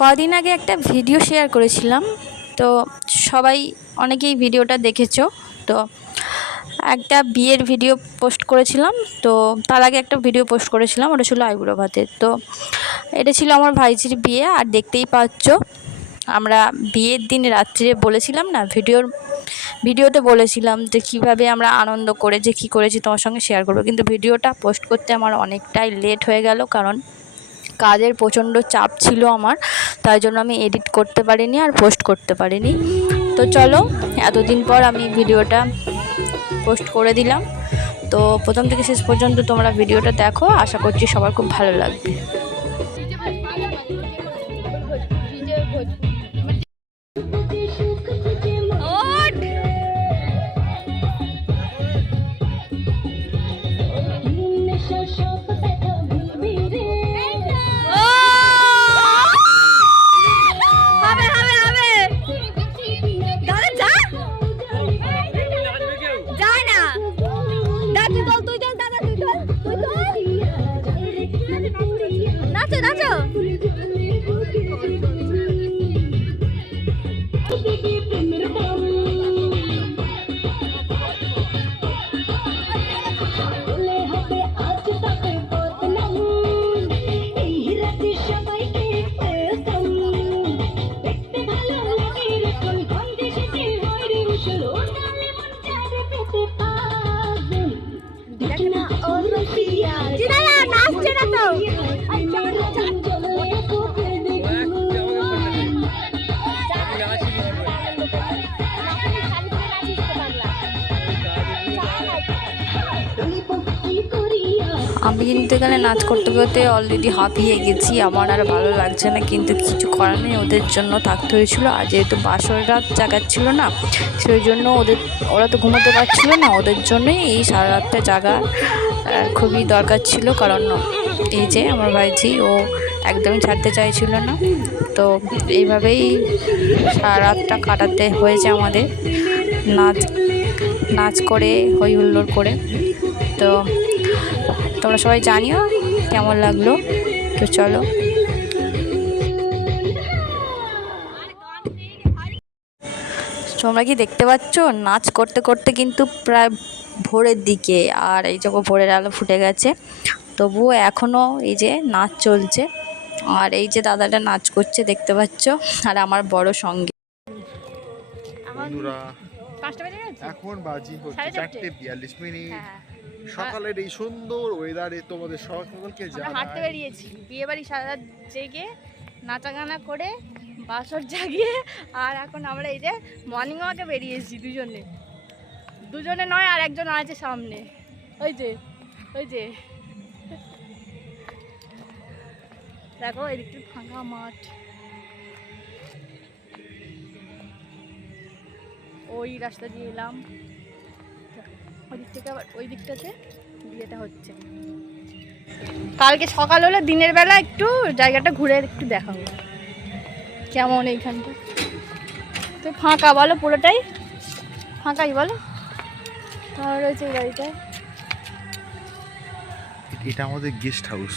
কদিন আগে একটা ভিডিও শেয়ার করেছিলাম, তো সবাই অনেকেই ভিডিওটা দেখেছো। তো একটা বিয়ের ভিডিও পোস্ট করেছিলাম, তো তার আগে একটা ভিডিও পোস্ট করেছিলাম, ওটা ছিল আইবুড়ো ভাতের। তো এটা ছিল আমার ভাইজির বিয়ে। আর দেখতেই পাচ্ছ আমরা বিয়ের দিন রাত্রে বলেছিলাম না, ভিডিওতে বলেছিলাম যে কীভাবে আমরা আনন্দ করে যে কী করেছি তোমার সঙ্গে শেয়ার করবো, কিন্তু ভিডিওটা পোস্ট করতে আমার অনেকটাই লেট হয়ে গেল, কারণ কাজের প্রচণ্ড চাপ ছিল আমার, তাই জন্য আমি এডিট করতে পারিনি আর পোস্ট করতে পারিনি। তো চলো, এতদিন পর আমি ভিডিওটা পোস্ট করে দিলাম। তো প্রথম থেকে শেষ পর্যন্ত তোমরা ভিডিওটা দেখো, আশা করছি সবার খুব ভালো লাগবে। আমি কিন্তু এখানে নাচ করতে করতে অলরেডি হাঁপিয়ে গেছি, আমার আর ভালো লাগছে না, কিন্তু কিছু করার নেই, ওদের জন্য থাকতে হয়েছিল। আর যেহেতু বাসর রাত জাগাচ্ছিল না, সেই জন্য ওরা তো ঘুমোতে পারছিল না, ওদের জন্যই এই সারা রাতটা জাগা খুবই দরকার ছিল। কারণ এই যে আমার ভাইজি, ও একদমই ছাড়তে চাইছিল না। তো এইভাবেই সারা রাতটা কাটাতে হয়েছে আমাদের, নাচ করে হই হুল্লোড় করে। তো তোমরা সবাই জানিও কেমন লাগলো। তো চলো, তোমরা কি দেখতে পাচ্ছ নাচ করতে করতে কিন্তু প্রায় ভোরের দিকে, আর এই যে ভোরের আলো ফুটে গেছে, তবুও এখনও এই যে নাচ চলছে। আর এই যে দাদাটা নাচ করছে দেখতে পাচ্ছ, আর আমার বড় সঙ্গে। এখন বাজি হচ্ছে 4:42। সকালের এই সুন্দর ওয়েদারে তোমাদের সকলকে হাঁটতে বেরিয়েছি, বিয়ে বাড়ি সারা রাত জেগে নাচা গানা করে বাসর জাগিয়ে, আর এখন আমরা এই যে মর্নিং ওয়াকে বেরিয়েছি দুজনে নয়, আর একজন আছে সামনে, ওই যে দেখো এদিকটা ফাঁকা মাঠ, ওই রাস্তা দিয়ে এলাম, ওই দিক থেকে আবার ওই দিকটাতে বিয়েটা হচ্ছে। কালকে সকাল হলে দিনের বেলা একটু জায়গাটা ঘুরে একটু দেখাবো কেমন এইখানটা। তো ফাঁকা বলো, পুরোটাই ফাঁকাই বলো। আর রয়েছে এই গাড়িটা, এটা আমাদের গেস্ট হাউস।